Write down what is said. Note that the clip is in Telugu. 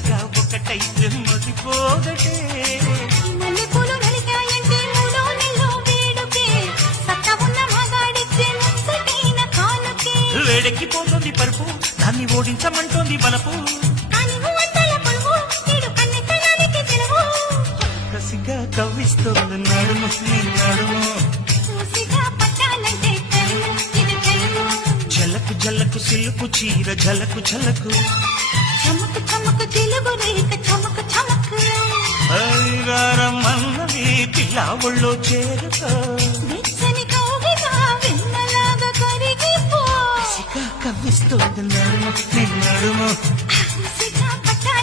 జంటగా ఒకటైతే మదిపోదటే మల్లెపూలు నలిగాయంటే మూడో నెలలో వేడుకే సత్త ఉన్న మగాడిచ్చే ముచ్చటైన కానుకే వేడెక్కిపోతుంది పరుపు దాన్ని ఓడించమంటోంది బలపు కానివ్వు అంతల పొడుగు నీడు కన్నెత్తనానికి తెలుగు కసిగా కవ్విస్తోంది నడుము నీ నడుము చూసిగా పట్టాలంటే తెలుగు ఇది తెలుగు జలకు జలకు సిలుకు చీర జలకు జలకు చమకు చమకు తెలుగు రేఖ చమకు చమకు ఐరారమన్నది పిల్ల ఒళ్ళో చేరుకో వెచ్చని కౌగిగా వెన్నలాగా కరిగిపో కసిగా కవ్విస్తోంది నడుము నీ నడుము